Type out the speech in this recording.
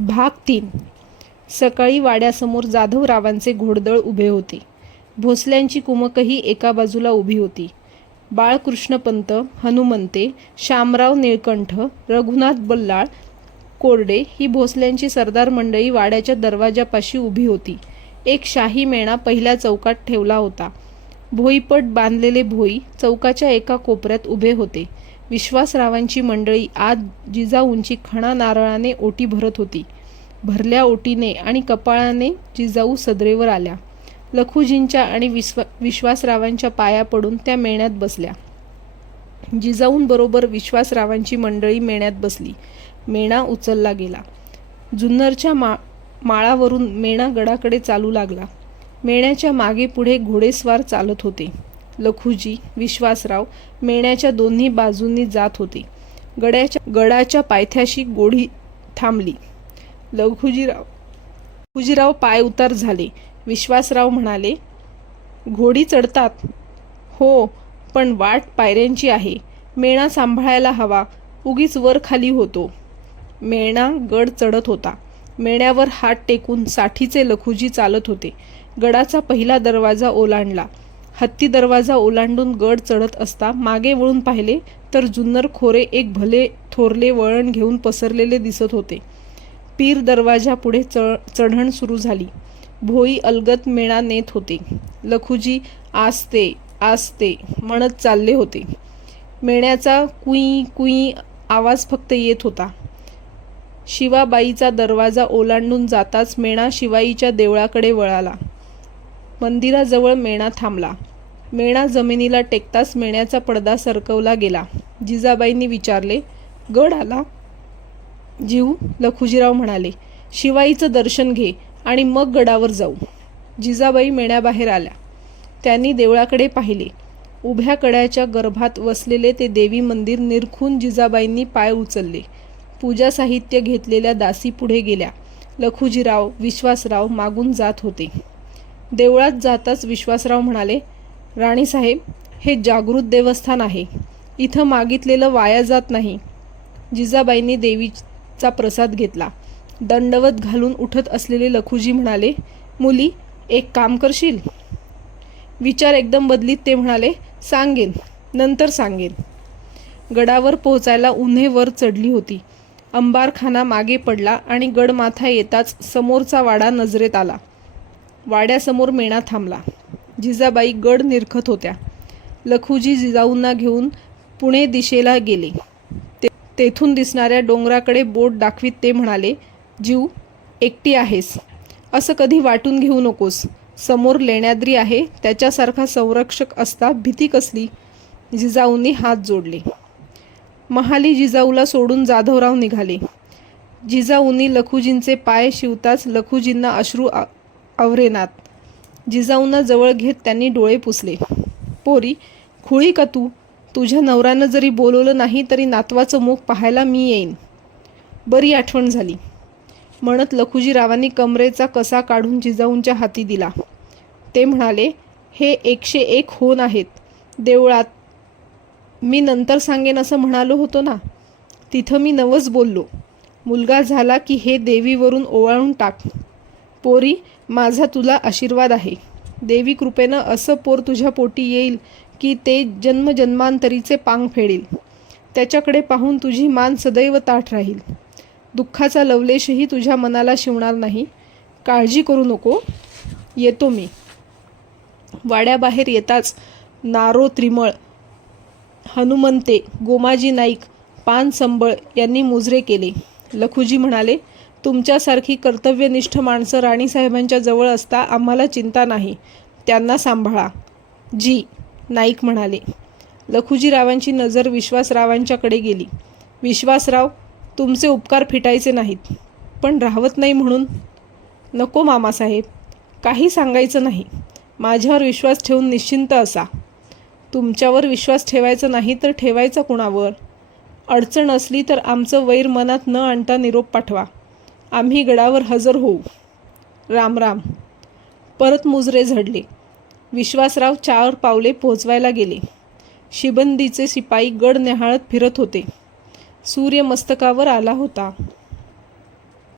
भाग 3. सकाळी वाड्यासमोर जाधवरावांचे घोडदळ उभे होते. भोसल्यांची कुमकही एका बाजूला उभी होती. बाळकृष्णपंत, हनुमंते, शामराव निळकंठ, रघुनाथ बल्लाळ, कोरडे ही भोसल्यांची सरदार मंडळी वाड्याच्या दरवाजापाशी उभी होती. एक शाही मेणा पहिल्या चौकात ठेवला होता. भोईपट बांधलेले भोई चौकाच्या एका कोपऱ्यात उभे होते. विश्वासरावांची मंडळी आज जिजाऊंची खणा नारळाने ओटी भरत होती. भरल्या ओटीने आणि कपाळाने जिजाऊ सदरेवर आल्या. लखुजींच्या आणि विश्वासरावांच्या पाया पडून त्या मेण्यात बसल्या. जिजाऊंबरोबर विश्वासरावांची मंडळी मेण्यात बसली. मेणा उचलला गेला. जुन्नरच्या माळावरून मेणा गडाकडे चालू लागला. मेण्याच्या मागे पुढे घोडेस्वार चालत होते. लखुजी, विश्वासराव मेण्याच्या दोन्ही बाजूंनी जात होते. गडाच्या पायथ्याशी गोढी थांबली. लखुजीराव पाय उतार झाले. विश्वासराव म्हणाले, घोडी चढतात? हो, पण वाट पायऱ्यांची आहे. मेणा सांभाळायला हवा, उगीच वर खाली होतो. मेणा गड चढत होता. मेण्यावर हात टेकून साठीचे लखुजी चालत होते. गडाचा पहिला दरवाजा ओलांडला. हत्ती दरवाजा ओलांडून गड चढत असता मागे वळून पाहिले तर जुन्नर खोरे एक भले थोरले वळण घेऊन पसरलेले दिसत होते. पीर दरवाजा पुढे चढण सुरू झाली. भोई अलगत मेणा नेत होते. लखुजी आस्ते आस्ते म्हणत चालले होते. मेण्याचा कुई कुई आवाज फक्त येत होता. शिवाबाईचा दरवाजा ओलांडून जाताच मेणा शिवाईच्या देवळाकडे वळाला. मंदिराजवळ मेणा थांबला. मेणा जमिनीला टेकताच मेण्याचा पडदा सरकवला गेला. जिजाबाईंनी विचारले, गड आला? जीव, लखुजीराव म्हणाले, शिवाईचं दर्शन घे आणि मग गडावर जाऊ. जिजाबाई मेण्याबाहेर आल्या. त्यांनी देवळाकडे पाहिले. उभ्या कड्याच्या गर्भात वसलेले ते देवी मंदिर निरखून जिजाबाईंनी पाय उचलले. पूजा साहित्य घेतलेल्या दासी पुढे गेल्या. लखुजीराव, विश्वासराव मागून जात होते. देवळात जाताच विश्वासराव म्हणाले, राणीसाहेब, हे जागृत देवस्थान आहे. इथं मागितलेलं वाया जात नाही. जिजाबाईंनी देवीचा प्रसाद घेतला. दंडवत घालून उठत असलेले लखुजी म्हणाले, मुली, एक काम करशील? विचार एकदम बदलीत ते म्हणाले, सांगेन, नंतर सांगेन. गडावर पोहोचायला उन्हे वर चढली होती. अंबारखाना मागे पडला आणि गडमाथा येताच समोरचा वाडा नजरेत आला. वाड्यासमोर मेणा थांबला. जिजाबाई गड निरखत होत्या. लखुजी जिजाऊंना घेऊन पुणे दिशेला गेले. तेथून दिसणाऱ्या डोंगराकडे बोट दाखवीत ते म्हणाले, जीव, एकटी आहेस असं कधी वाटून घेऊ नकोस. समोर लेण्याद्री आहे, त्याच्यासारखा संरक्षक असता भीती कसली? जिजाऊंनी हात जोडले. महाली जिजाऊला सोडून जाधवराव निघाले. जिजाऊंनी लखुजींचे पाय शिवताच लखुजींना अश्रू आवरेनात. जिजाऊंना जवळ घेत त्यांनी डोळे पुसले. पोरी, खुळी का तू? तुझ्या नवऱ्यानं जरी बोलवलं नाही तरी नातवाचं मुख पाहायला मी येईन. बरी आठवण झाली म्हणत लखुजीरावांनी कमरेचा कसा काढून जिजाऊंच्या हाती दिला. ते म्हणाले, हे 101 होन आहेत देवळात. मी नंतर सांगेन असं म्हणालो होतो ना, तिथं मी नवस बोललो. मुलगा झाला की हे देवीवरून ओवाळून टाक. पोरी, माझा तुला आशीर्वाद आहे. देवी कृपेनं असं पोर तुझ्या पोटी येईल की ते जन्मजन्मांतरीचे पांग फेडेल. त्याच्याकडे पाहून तुझी मान सदैव ताठ राहील. दुःखाचा लवलेशही तुझ्या मनाला शिवणार नाही. काळजी करू नको, येतो मी. वाड्याबाहेर येताच नारो त्रिमळ, हनुमंते, गोमाजी नाईक, पान संबळ यांनी मुजरे केले. लखुजी म्हणाले, तुमच्यासारखी कर्तव्यनिष्ठ माणसं राणीसाहेबांच्या जवळ असता आम्हाला चिंता नाही. त्यांना सांभाळा. जी, नाईक म्हणाले. लखुजीरावांची नजर विश्वासरावांच्याकडे गेली. विश्वासराव, तुमचे उपकार फिटायचे नाहीत, पण राहवत नाही म्हणून? नको मामासाहेब, काही सांगायचं नाही. माझ्यावर विश्वास ठेवून निश्चिंत असा. तुमच्यावर विश्वास ठेवायचा नाही तर ठेवायचा कुणावर? अडचण असली तर आमचं वैर मनात न आणता निरोप पाठवा. आम्ही गडावर हजर होऊ. राम राम. परत मुजरे झडले. विश्वासराव 4 पावले पोहोचवायला गेले. शिबंदीचे शिपाई गड न्याहाळत फिरत होते. सूर्य मस्तकावर आला होता.